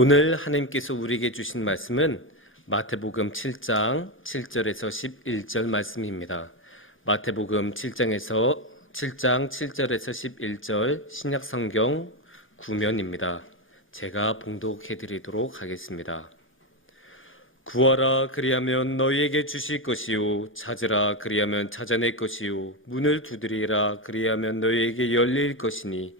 오늘 하나님께서 우리에게 주신 말씀은 마태복음 7장 7절에서 11절 말씀입니다. 마태복음 7장 7절에서 11절 신약성경 구면입니다. 제가 봉독해 드리도록 하겠습니다. 구하라 그리하면 너희에게 주실 것이요, 찾으라 그리하면 찾아낼 것이요, 문을 두드리라 그리하면 너희에게 열릴 것이니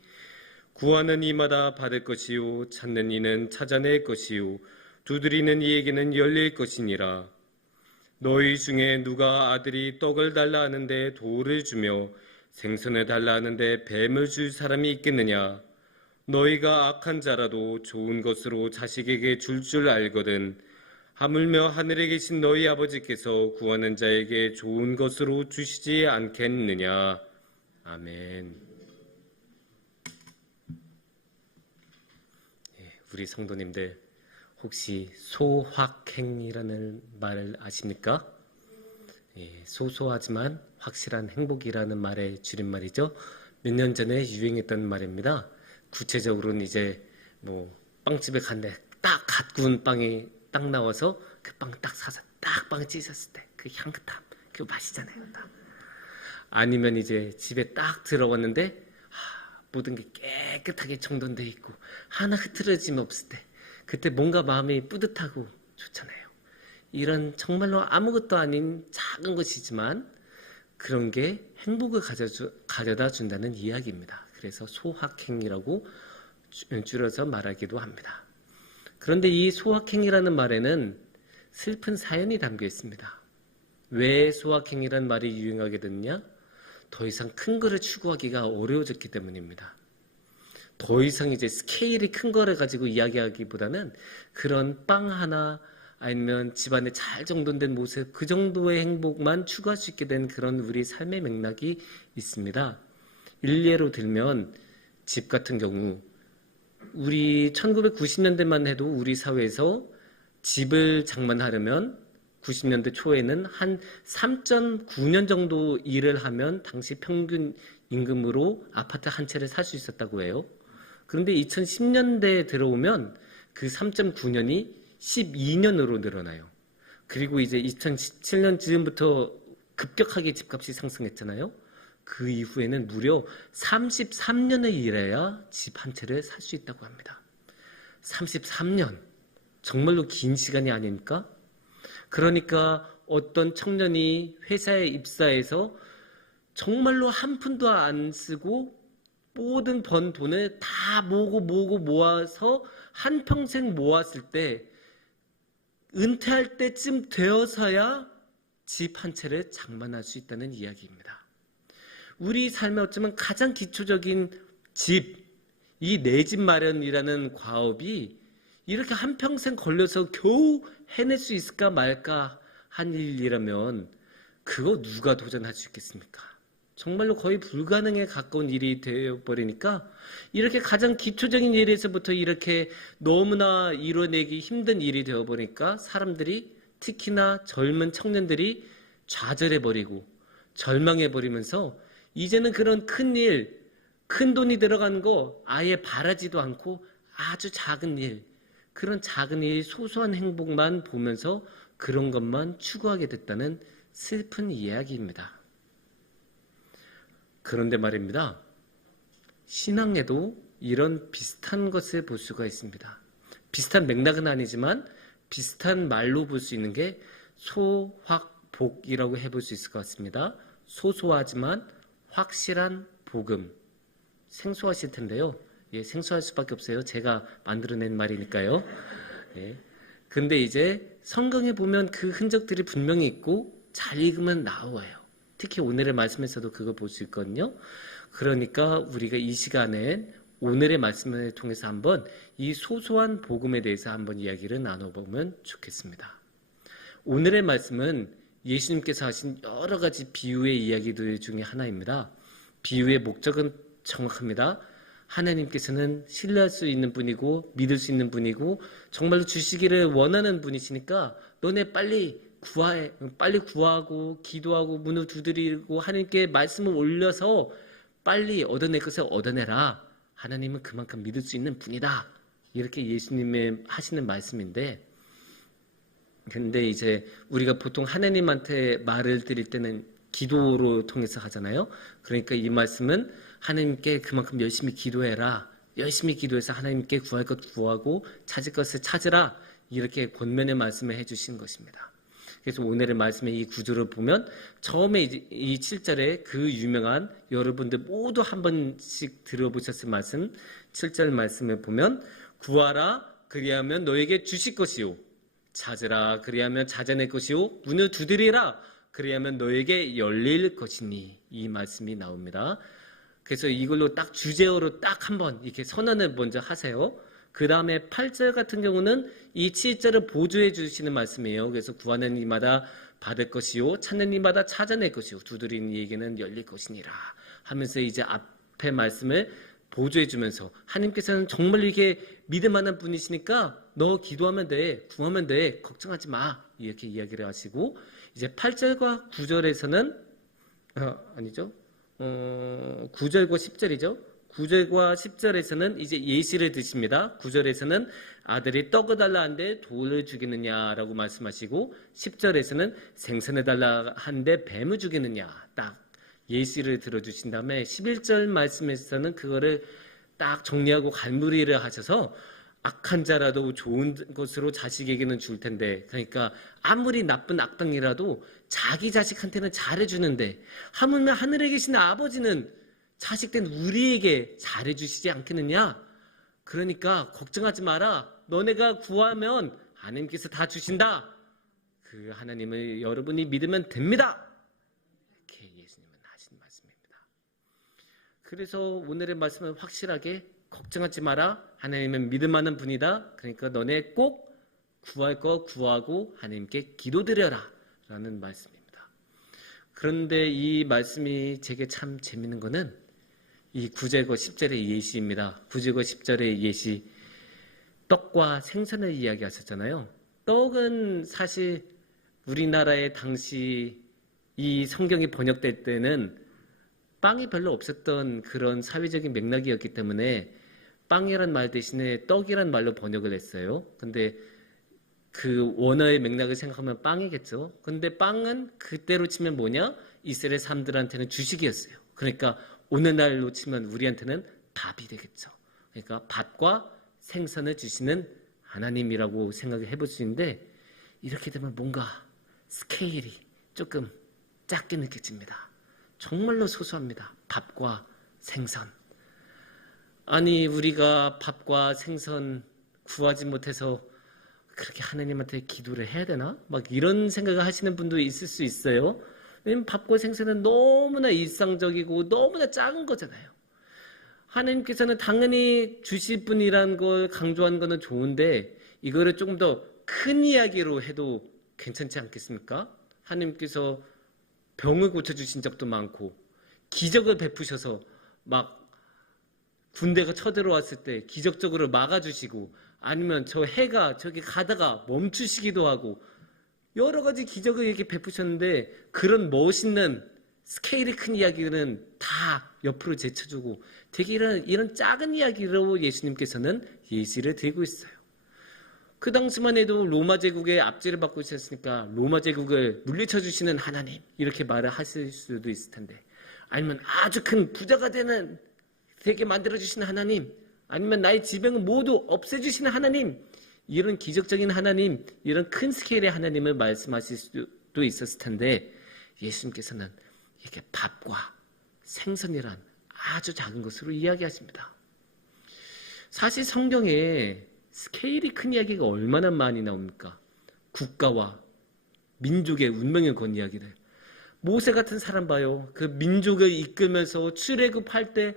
구하는 이마다 받을 것이요, 찾는 이는 찾아낼 것이요, 두드리는 이에게는 열릴 것이니라. 너희 중에 누가 아들이 떡을 달라 하는데 돌을 주며 생선을 달라 하는데 뱀을 줄 사람이 있겠느냐? 너희가 악한 자라도 좋은 것으로 자식에게 줄 알거든 하물며 하늘에 계신 너희 아버지께서 구하는 자에게 좋은 것으로 주시지 않겠느냐? 아멘. 우리 성도님들 혹시 소확행이라는 말을 아십니까? 소소하지만 확실한 행복이라는 말의 줄임말이죠. 몇 년 전에 유행했던 말입니다. 구체적으로는 이제 빵집에 갔는데 딱 갓 구운 빵이 딱 나와서 그 빵 딱 사서 딱 빵 찢었을 때 그 향긋함, 그거 맛이잖아요. 아니면 이제 집에 딱 들어왔는데 모든 게 깨끗하게 정돈되어 있고 하나 흐트러짐 없을 때 그때 뭔가 마음이 뿌듯하고 좋잖아요. 이런 정말로 아무것도 아닌 작은 것이지만 그런 게 행복을 가져다 준다는 이야기입니다. 그래서 소확행이라고 줄여서 말하기도 합니다. 그런데 이 소확행이라는 말에는 슬픈 사연이 담겨 있습니다. 왜 소확행이라는 말이 유행하게 됐냐? 더 이상 큰 거를 추구하기가 어려워졌기 때문입니다. 더 이상 이제 스케일이 큰 거를 가지고 이야기하기보다는 그런 빵 하나 아니면 집안에 잘 정돈된 모습, 그 정도의 행복만 추구할 수 있게 된 그런 우리 삶의 맥락이 있습니다. 일례로 들면 집 같은 경우 우리 1990년대만 해도 우리 사회에서 집을 장만하려면 90년대 초에는 한 3.9년 정도 일을 하면 당시 평균 임금으로 아파트 한 채를 살 수 있었다고 해요. 그런데 2010년대에 들어오면 그 3.9년이 12년으로 늘어나요. 그리고 이제 2017년 즈음부터 급격하게 집값이 상승했잖아요. 그 이후에는 무려 33년을 일해야 집 한 채를 살 수 있다고 합니다. 33년. 정말로 긴 시간이 아닙니까? 그러니까 어떤 청년이 회사에 입사해서 정말로 한 푼도 안 쓰고 모든 번 돈을 다 모아서 한평생 모았을 때 은퇴할 때쯤 되어서야 집 한 채를 장만할 수 있다는 이야기입니다. 우리 삶에 어쩌면 가장 기초적인 집, 이 내 집 마련이라는 과업이 이렇게 한평생 걸려서 겨우 해낼 수 있을까 말까 한 일이라면 그거 누가 도전할 수 있겠습니까? 정말로 거의 불가능에 가까운 일이 되어버리니까 이렇게 가장 기초적인 일에서부터 이렇게 너무나 이뤄내기 힘든 일이 되어버리니까 사람들이, 특히나 젊은 청년들이 좌절해버리고 절망해버리면서 이제는 그런 큰 일, 큰 돈이 들어가는 거 아예 바라지도 않고 아주 작은 일, 그런 작은 일, 소소한 행복만 보면서 그런 것만 추구하게 됐다는 슬픈 이야기입니다. 그런데 말입니다. 신앙에도 이런 비슷한 것을 볼 수가 있습니다. 비슷한 맥락은 아니지만 비슷한 말로 볼 수 있는 게 소확복이라고 해볼 수 있을 것 같습니다. 소소하지만 확실한 복음. 생소하실 텐데요. 생소할 수밖에 없어요. 제가 만들어낸 말이니까요. 근데 이제 성경에 보면 그 흔적들이 분명히 있고 잘 읽으면 나와요. 특히 오늘의 말씀에서도 그거 볼 수 있거든요. 그러니까 우리가 이 시간에 오늘의 말씀을 통해서 한번 이 소소한 복음에 대해서 한번 이야기를 나눠보면 좋겠습니다. 오늘의 말씀은 예수님께서 하신 여러 가지 비유의 이야기들 중에 하나입니다. 비유의 목적은 정확합니다. 하나님께서는 신뢰할 수 있는 분이고 믿을 수 있는 분이고 정말로 주시기를 원하는 분이시니까 너네 빨리 구하고 기도하고 문을 두드리고 하나님께 말씀을 올려서 빨리 얻어낼 것을 얻어내라. 하나님은 그만큼 믿을 수 있는 분이다. 이렇게 예수님의 하시는 말씀인데, 근데 이제 우리가 보통 하나님한테 말을 드릴 때는 기도로 통해서 하잖아요. 그러니까 이 말씀은 하나님께 그만큼 열심히 기도해라. 열심히 기도해서 하나님께 구할 것 구하고 찾을 것을 찾으라. 이렇게 권면의 말씀을 해주신 것입니다. 그래서 오늘의 말씀의 이 구조를 보면 처음에 이 7절에 그 유명한 여러분들 모두 한 번씩 들어보셨을 말씀 7절 말씀을 보면 구하라 그리하면 너에게 주실 것이요 찾으라 그리하면 찾아낼 것이요 문을 두드리라 그리하면 너에게 열릴 것이니 이 말씀이 나옵니다. 그래서 이걸로 딱 주제어로 딱 한번 이렇게 선언을 먼저 하세요. 그 다음에 8절 같은 경우는 이 7절을 보조해 주시는 말씀이에요. 그래서 구하는 이마다 받을 것이요 찾는 이마다 찾아낼 것이요 두드리는 이에게는 열릴 것이니라 하면서 이제 앞에 말씀을 보조해 주면서 하나님께서는 정말 이렇게 믿음하는 분이시니까 너 기도하면 돼 구하면 돼 걱정하지 마 이렇게 이야기를 하시고 이제 8절과 9절에서는 아니죠 9절과 10절이죠 9절과 10절에서는 이제 예시를 드십니다. 9절에서는 아들이 떡을 달라 한데 돌을 주겠느냐라고 말씀하시고 10절에서는 생선을 달라 한데 뱀을 주겠느냐 딱 예시를 들어주신 다음에 11절 말씀에서는 그거를 딱 정리하고 갈무리를 하셔서 악한 자라도 좋은 것으로 자식에게는 줄 텐데 그러니까 아무리 나쁜 악당이라도 자기 자식한테는 잘해주는데 하물며 하늘에 계신 아버지는 자식된 우리에게 잘해주시지 않겠느냐? 그러니까 걱정하지 마라. 너네가 구하면 하나님께서 다 주신다. 그 하나님을 여러분이 믿으면 됩니다. 이렇게 예수님은 하신 말씀입니다. 그래서 오늘의 말씀은 확실하게 걱정하지 마라. 하나님은 믿음하는 분이다. 그러니까 너네 꼭 구할 거 구하고 하나님께 기도드려라. 라는 말씀입니다. 그런데 이 말씀이 제게 참 재밌는 거는 이 9절과 10절의 예시입니다. 9절과 10절의 예시 떡과 생선을 이야기하셨잖아요. 떡은 사실 우리나라에 당시 이 성경이 번역될 때는 빵이 별로 없었던 그런 사회적인 맥락이었기 때문에 빵이란 말 대신에 떡이란 말로 번역을 했어요. 근데 그 원어의 맥락을 생각하면 빵이겠죠. 근데 빵은 그때로 치면 뭐냐? 이스라엘 사람들한테는 주식이었어요. 그러니까 오늘날로 치면 우리한테는 밥이 되겠죠. 그러니까 밥과 생선을 주시는 하나님이라고 생각을 해볼 수 있는데 이렇게 되면 뭔가 스케일이 조금 작게 느껴집니다. 정말로 소소합니다. 밥과 생선. 아니 우리가 밥과 생선 구하지 못해서 그렇게 하나님한테 기도를 해야 되나? 막 이런 생각을 하시는 분도 있을 수 있어요. 왜냐면 밥과 생선은 너무나 일상적이고 너무나 작은 거잖아요. 하나님께서는 당연히 주실 분이라는 걸 강조하는 거는 좋은데 이거를 조금 더 큰 이야기로 해도 괜찮지 않겠습니까? 하나님께서 병을 고쳐주신 적도 많고 기적을 베푸셔서 막 군대가 쳐들어왔을 때 기적적으로 막아주시고 아니면 저 해가 저기 가다가 멈추시기도 하고 여러 가지 기적을 이렇게 베푸셨는데 그런 멋있는 스케일이 큰 이야기는 다 옆으로 제쳐주고 되게 이런 작은 이야기로 예수님께서는 예시를 들고 있어요. 그 당시만 해도 로마 제국의 압제를 받고 있었으니까 로마 제국을 물리쳐 주시는 하나님 이렇게 말을 하실 수도 있을 텐데 아니면 아주 큰 부자가 되게 만들어주시는 하나님 아니면 나의 지병을 모두 없애주시는 하나님 이런 기적적인 하나님 이런 큰 스케일의 하나님을 말씀하실 수도 있었을 텐데 예수님께서는 이렇게 밥과 생선이란 아주 작은 것으로 이야기하십니다. 사실 성경에 스케일이 큰 이야기가 얼마나 많이 나옵니까? 국가와 민족의 운명을 건 이야기들. 모세 같은 사람 봐요. 그 민족을 이끌면서 출애굽할 때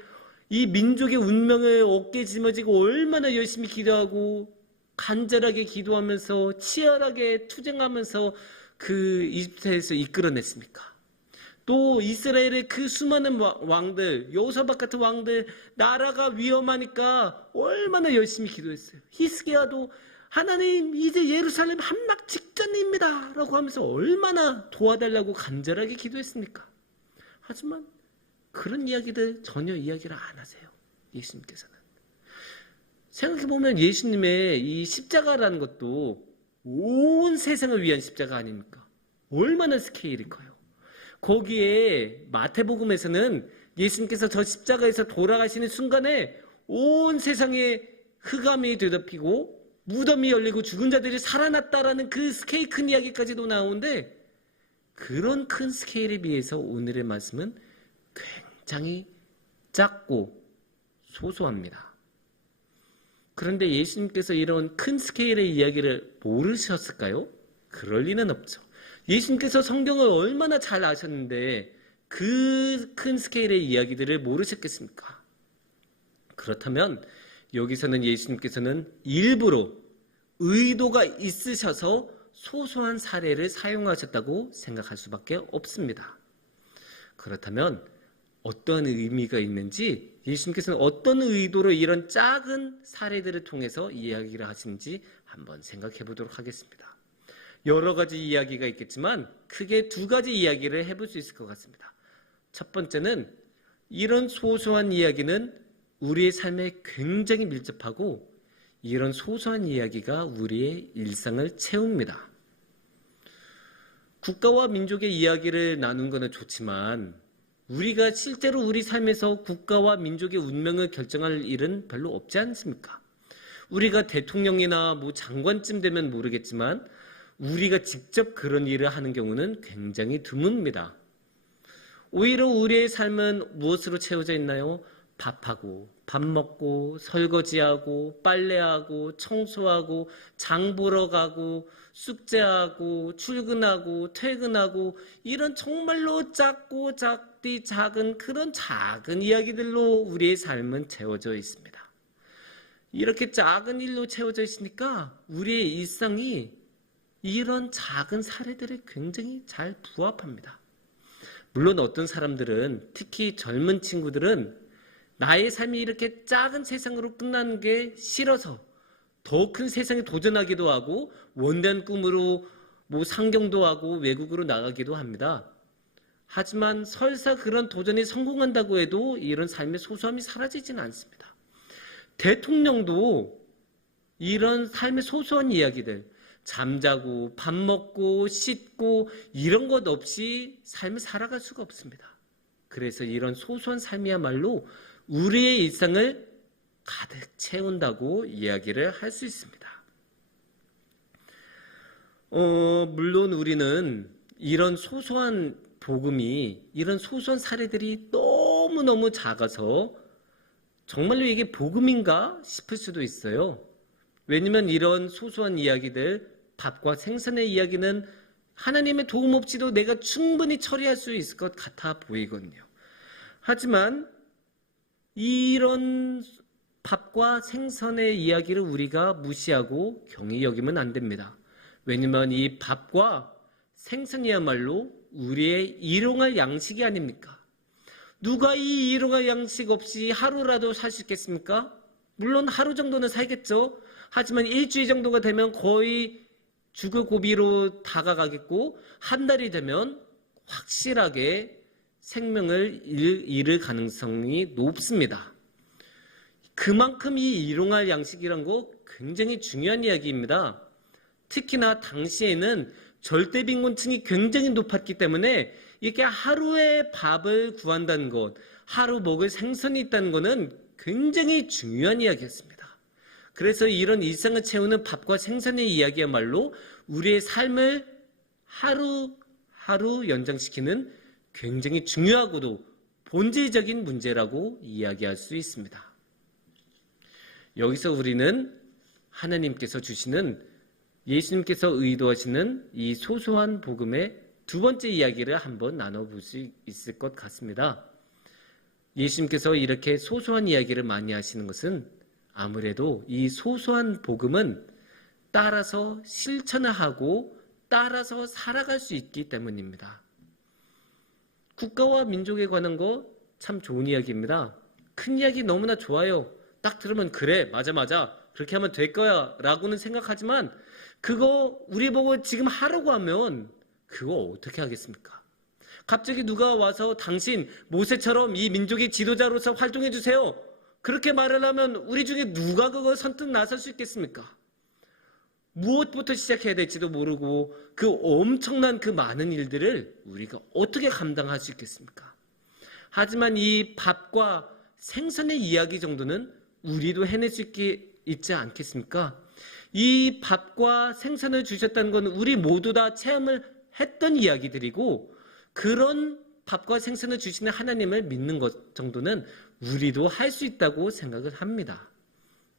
이 민족의 운명을 어깨에 짊어지고 얼마나 열심히 기도하고 간절하게 기도하면서 치열하게 투쟁하면서 그 이집트에서 이끌어냈습니까? 또 이스라엘의 그 수많은 왕들, 여호사밧 같은 왕들 나라가 위험하니까 얼마나 열심히 기도했어요. 히스기야도 하나님 이제 예루살렘 함락 직전입니다 라고 하면서 얼마나 도와달라고 간절하게 기도했습니까? 하지만 그런 이야기들 전혀 이야기를 안 하세요. 예수님께서는. 생각해보면 예수님의 이 십자가라는 것도 온 세상을 위한 십자가 아닙니까? 얼마나 스케일이 커요. 거기에 마태복음에서는 예수님께서 저 십자가에서 돌아가시는 순간에 온 세상에 흑암이 되덮이고 무덤이 열리고 죽은 자들이 살아났다라는 그 스케일 큰 이야기까지도 나오는데, 그런 큰 스케일에 비해서 오늘의 말씀은 굉장히 작고 소소합니다. 그런데 예수님께서 이런 큰 스케일의 이야기를 모르셨을까요? 그럴 리는 없죠. 예수님께서 성경을 얼마나 잘 아셨는데 그 큰 스케일의 이야기들을 모르셨겠습니까? 그렇다면 여기서는 예수님께서는 일부러 의도가 있으셔서 소소한 사례를 사용하셨다고 생각할 수밖에 없습니다. 그렇다면 어떤 의미가 있는지, 예수님께서는 어떤 의도로 이런 작은 사례들을 통해서 이야기를 하시는지 한번 생각해 보도록 하겠습니다. 여러 가지 이야기가 있겠지만 크게 두 가지 이야기를 해볼 수 있을 것 같습니다. 첫 번째는, 이런 소소한 이야기는 우리의 삶에 굉장히 밀접하고 이런 소소한 이야기가 우리의 일상을 채웁니다. 국가와 민족의 이야기를 나눈 것은 좋지만 우리가 실제로 우리 삶에서 국가와 민족의 운명을 결정할 일은 별로 없지 않습니까? 우리가 대통령이나 장관쯤 되면 모르겠지만 우리가 직접 그런 일을 하는 경우는 굉장히 드뭅니다. 오히려 우리의 삶은 무엇으로 채워져 있나요? 밥하고, 밥 먹고, 설거지하고, 빨래하고, 청소하고, 장 보러 가고, 숙제하고, 출근하고, 퇴근하고, 이런 정말로 작고 작디 작은 그런 작은 이야기들로 우리의 삶은 채워져 있습니다. 이렇게 작은 일로 채워져 있으니까 우리의 일상이 이런 작은 사례들에 굉장히 잘 부합합니다. 물론 어떤 사람들은, 특히 젊은 친구들은 나의 삶이 이렇게 작은 세상으로 끝나는 게 싫어서 더 큰 세상에 도전하기도 하고 원대한 꿈으로 상경도 하고 외국으로 나가기도 합니다. 하지만 설사 그런 도전이 성공한다고 해도 이런 삶의 소소함이 사라지지는 않습니다. 대통령도 이런 삶의 소소한 이야기들, 잠자고 밥 먹고 씻고 이런 것 없이 삶을 살아갈 수가 없습니다. 그래서 이런 소소한 삶이야말로 우리의 일상을 가득 채운다고 이야기를 할 수 있습니다. 물론 우리는 이런 소소한 복음이, 이런 소소한 사례들이 너무너무 작아서 정말로 이게 복음인가 싶을 수도 있어요. 왜냐면 이런 소소한 이야기들, 밥과 생선의 이야기는 하나님의 도움 없이도 내가 충분히 처리할 수 있을 것 같아 보이거든요. 하지만 이런 밥과 생선의 이야기를 우리가 무시하고 경히 여기면 안 됩니다. 왜냐면 이 밥과 생선이야말로 우리의 일용할 양식이 아닙니까? 누가 이 일용할 양식 없이 하루라도 살 수 있겠습니까? 물론 하루 정도는 살겠죠. 하지만 일주일 정도가 되면 거의 죽을 고비로 다가가겠고, 한 달이 되면 확실하게 생명을 잃을 가능성이 높습니다. 그만큼 이 일용할 양식이란 거 굉장히 중요한 이야기입니다. 특히나 당시에는 절대빈곤층이 굉장히 높았기 때문에 이렇게 하루에 밥을 구한다는 것, 하루 먹을 생선이 있다는 것은 굉장히 중요한 이야기였습니다. 그래서 이런 일상을 채우는 밥과 생선의 이야기야말로 우리의 삶을 하루하루 연장시키는 굉장히 중요하고도 본질적인 문제라고 이야기할 수 있습니다. 여기서 우리는 하나님께서 주시는, 예수님께서 의도하시는 이 소소한 복음의 두 번째 이야기를 한번 나눠볼 수 있을 것 같습니다. 예수님께서 이렇게 소소한 이야기를 많이 하시는 것은 아무래도 이 소소한 복음은 따라서 실천을 하고 따라서 살아갈 수 있기 때문입니다. 국가와 민족에 관한 거 참 좋은 이야기입니다. 큰 이야기 너무나 좋아요. 딱 들으면 그래, 맞아 그렇게 하면 될 거야 라고는 생각하지만 그거 우리 보고 지금 하라고 하면 그거 어떻게 하겠습니까? 갑자기 누가 와서 당신 모세처럼 이 민족의 지도자로서 활동해 주세요. 그렇게 말을 하면 우리 중에 누가 그걸 선뜻 나설 수 있겠습니까? 무엇부터 시작해야 될지도 모르고 그 엄청난 그 많은 일들을 우리가 어떻게 감당할 수 있겠습니까? 하지만 이 밥과 생선의 이야기 정도는 우리도 해낼 수 있지 않겠습니까? 이 밥과 생선을 주셨다는 건 우리 모두 다 체험을 했던 이야기들이고, 그런 밥과 생선을 주시는 하나님을 믿는 것 정도는 우리도 할 수 있다고 생각을 합니다.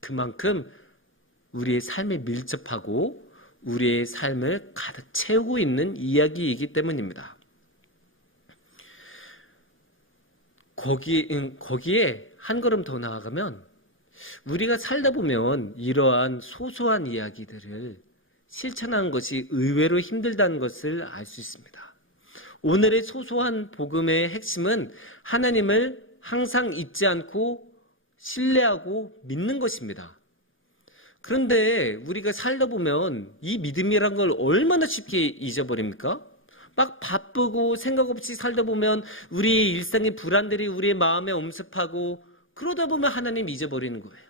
그만큼 우리의 삶에 밀접하고 우리의 삶을 가득 채우고 있는 이야기이기 때문입니다. 거기에 한 걸음 더 나아가면 우리가 살다 보면 이러한 소소한 이야기들을 실천하는 것이 의외로 힘들다는 것을 알 수 있습니다. 오늘의 소소한 복음의 핵심은 하나님을 항상 잊지 않고 신뢰하고 믿는 것입니다. 그런데 우리가 살다 보면 이 믿음이란 걸 얼마나 쉽게 잊어버립니까? 막 바쁘고 생각 없이 살다 보면 우리의 일상의 불안들이 우리의 마음에 엄습하고, 그러다 보면 하나님 잊어버리는 거예요.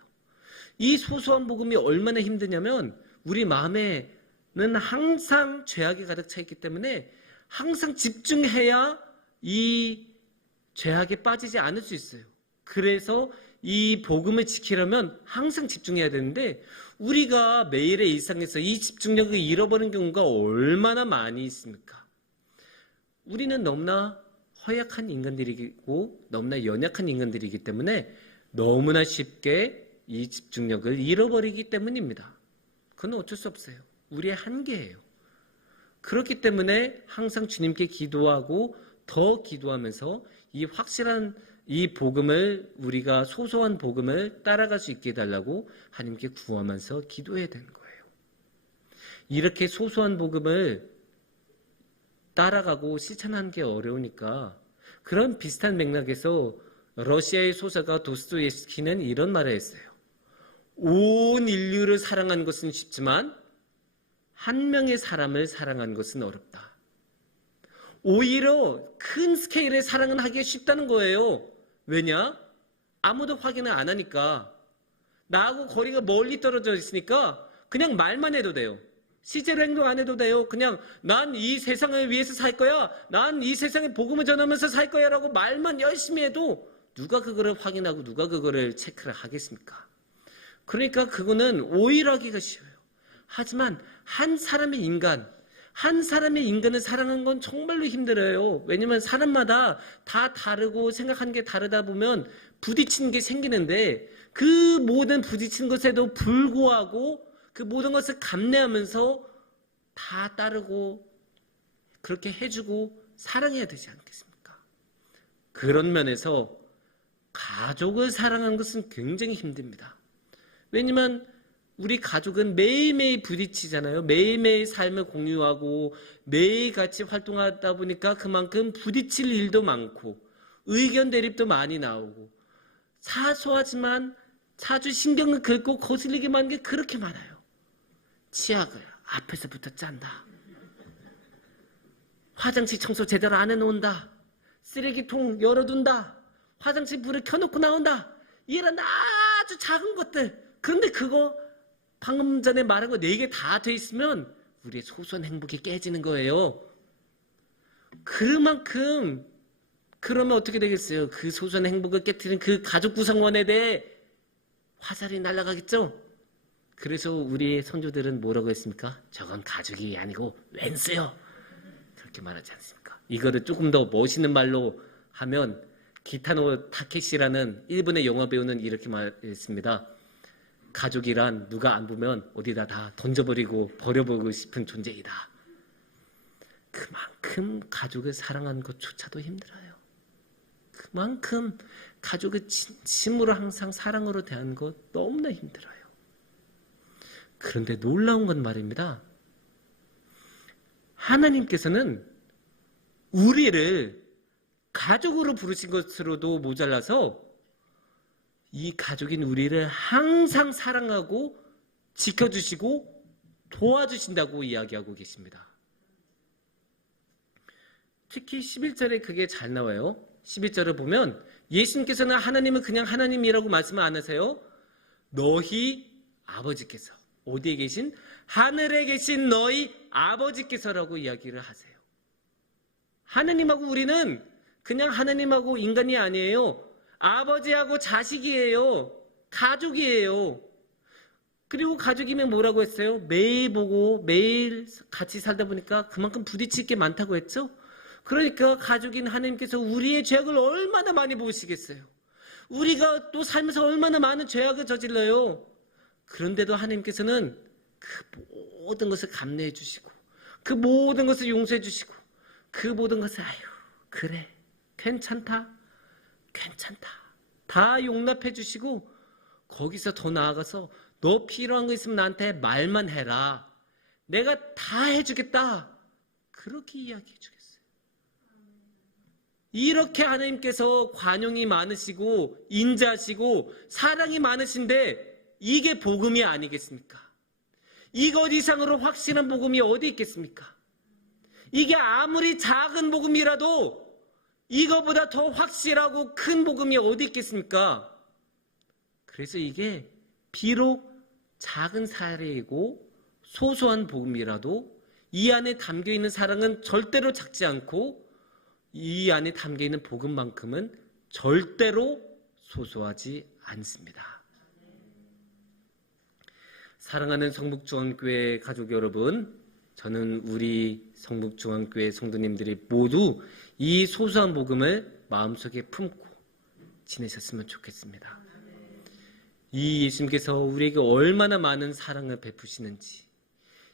이 소소한 복음이 얼마나 힘드냐면 우리 마음에는 항상 죄악이 가득 차 있기 때문에 항상 집중해야 이 죄악에 빠지지 않을 수 있어요. 그래서 이 복음을 지키려면 항상 집중해야 되는데, 우리가 매일의 일상에서 이 집중력을 잃어버리는 경우가 얼마나 많이 있습니까? 우리는 너무나 허약한 인간들이고 너무나 연약한 인간들이기 때문에 너무나 쉽게 이 집중력을 잃어버리기 때문입니다. 그건 어쩔 수 없어요. 우리의 한계예요. 그렇기 때문에 항상 주님께 기도하고 더 기도하면서 이 확실한 이 복음을, 우리가 소소한 복음을 따라갈 수 있게 해달라고 하나님께 구하면서 기도해야 되는 거예요. 이렇게 소소한 복음을 따라가고 실천하는 게 어려우니까, 그런 비슷한 맥락에서 러시아의 소설가 도스토옙스키는 이런 말을 했어요. 온 인류를 사랑하는 것은 쉽지만 한 명의 사람을 사랑하는 것은 어렵다. 오히려 큰 스케일의 사랑은 하기가 쉽다는 거예요. 왜냐? 아무도 확인을 안 하니까. 나하고 거리가 멀리 떨어져 있으니까 그냥 말만 해도 돼요. 실제로 행동 안 해도 돼요. 그냥 난 이 세상을 위해서 살 거야, 난 이 세상에 복음을 전하면서 살 거야 라고 말만 열심히 해도 누가 그거를 확인하고 누가 그거를 체크를 하겠습니까? 그러니까 그거는 오히려 하기가 쉬워요. 하지만 한 사람의 인간을 사랑하는 건 정말로 힘들어요. 왜냐면 사람마다 다 다르고 생각하는 게 다르다 보면 부딪히는 게 생기는데, 그 모든 부딪히는 것에도 불구하고 그 모든 것을 감내하면서 다 따르고 그렇게 해주고 사랑해야 되지 않겠습니까? 그런 면에서 가족을 사랑하는 것은 굉장히 힘듭니다. 왜냐면 우리 가족은 매일매일 부딪히잖아요. 매일매일 삶을 공유하고 매일 같이 활동하다 보니까 그만큼 부딪힐 일도 많고 의견 대립도 많이 나오고, 사소하지만 자주 신경을 긁고 거슬리게 하는 게 그렇게 많아요. 치약을 앞에서부터 짠다. 화장실 청소 제대로 안 해놓는다. 쓰레기통 열어둔다. 화장실 불을 켜놓고 나온다. 이런 아주 작은 것들. 그런데 그거 방금 전에 말한 거 4개 다 돼 있으면 우리의 소소한 행복이 깨지는 거예요. 그만큼, 그러면 어떻게 되겠어요? 그 소소한 행복을 깨트리는 그 가족 구성원에 대해 화살이 날아가겠죠? 그래서 우리 선조들은 뭐라고 했습니까? 저건 가족이 아니고 웬수요. 그렇게 말하지 않습니까? 이거를 조금 더 멋있는 말로 하면 기타노 타케시라는 일본의 영화 배우는 이렇게 말했습니다. 가족이란 누가 안 보면 어디다 다 던져버리고 버려보고 싶은 존재이다. 그만큼 가족을 사랑하는 것조차도 힘들어요. 그만큼 가족을 진심으로 항상 사랑으로 대하는 것 너무나 힘들어요. 그런데 놀라운 건 말입니다. 하나님께서는 우리를 가족으로 부르신 것으로도 모자라서 이 가족인 우리를 항상 사랑하고 지켜주시고 도와주신다고 이야기하고 계십니다. 특히 11절에 그게 잘 나와요. 11절을 보면 예수님께서는 하나님은 그냥 하나님이라고 말씀을 안 하세요. 너희 아버지께서, 어디에 계신? 하늘에 계신 너희 아버지께서라고 이야기를 하세요. 하나님하고 우리는 그냥 하나님하고 인간이 아니에요. 아버지하고 자식이에요. 가족이에요. 그리고 가족이면 뭐라고 했어요? 매일 보고 매일 같이 살다 보니까 그만큼 부딪힐 게 많다고 했죠? 그러니까 가족인 하나님께서 우리의 죄악을 얼마나 많이 보시겠어요? 우리가 또 살면서 얼마나 많은 죄악을 저질러요? 그런데도 하나님께서는 그 모든 것을 감내해 주시고 그 모든 것을 용서해 주시고 그 모든 것을 그래 괜찮다 다 용납해 주시고 거기서 더 나아가서 너 필요한 거 있으면 나한테 말만 해라. 내가 다 해주겠다. 그렇게 이야기해 주겠어요. 이렇게 하나님께서 관용이 많으시고 인자하시고 사랑이 많으신데 이게 복음이 아니겠습니까? 이것 이상으로 확실한 복음이 어디 있겠습니까? 이게 아무리 작은 복음이라도 이거보다 더 확실하고 큰 복음이 어디 있겠습니까? 그래서 이게 비록 작은 사례이고 소소한 복음이라도 이 안에 담겨있는 사랑은 절대로 작지 않고 이 안에 담겨있는 복음만큼은 절대로 소소하지 않습니다. 사랑하는 성북중앙교회 가족 여러분, 저는 우리 성북중앙교회 성도님들이 모두 이 소소한 복음을 마음속에 품고 지내셨으면 좋겠습니다. 이 예수님께서 우리에게 얼마나 많은 사랑을 베푸시는지,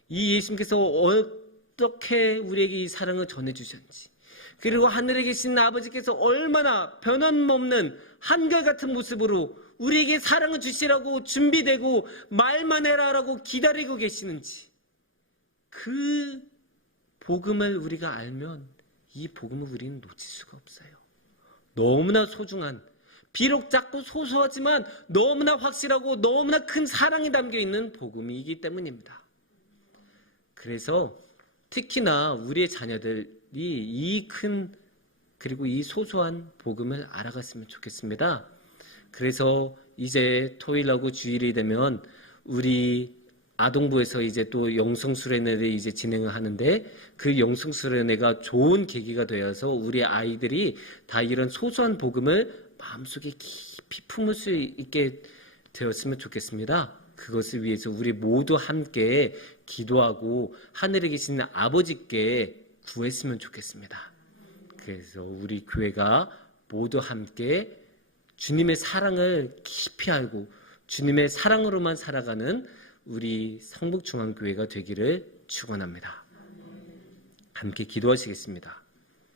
이 예수님께서 어떻게 우리에게 이 사랑을 전해주셨는지, 그리고 하늘에 계신 아버지께서 얼마나 변함없는 한결같은 모습으로 우리에게 사랑을 주시라고 준비되고 말만 해라라고 기다리고 계시는지, 그 복음을 우리가 알면 이 복음을 우리는 놓칠 수가 없어요. 너무나 소중한, 비록 작고 소소하지만 너무나 확실하고 너무나 큰 사랑이 담겨있는 복음이기 때문입니다. 그래서 특히나 우리의 자녀들이 이 큰 그리고 이 소소한 복음을 알아갔으면 좋겠습니다. 그래서 이제 토요일하고 주일이 되면 우리 아동부에서 이제 또 영성수련회를 이제 진행을 하는데 그 영성수련회가 좋은 계기가 되어서 우리 아이들이 다 이런 소소한 복음을 마음속에 깊이 품을 수 있게 되었으면 좋겠습니다. 그것을 위해서 우리 모두 함께 기도하고 하늘에 계신 아버지께 구했으면 좋겠습니다. 그래서 우리 교회가 모두 함께 주님의 사랑을 깊이 알고 주님의 사랑으로만 살아가는 우리 성북중앙교회가 되기를 축원합니다. 함께 기도하시겠습니다.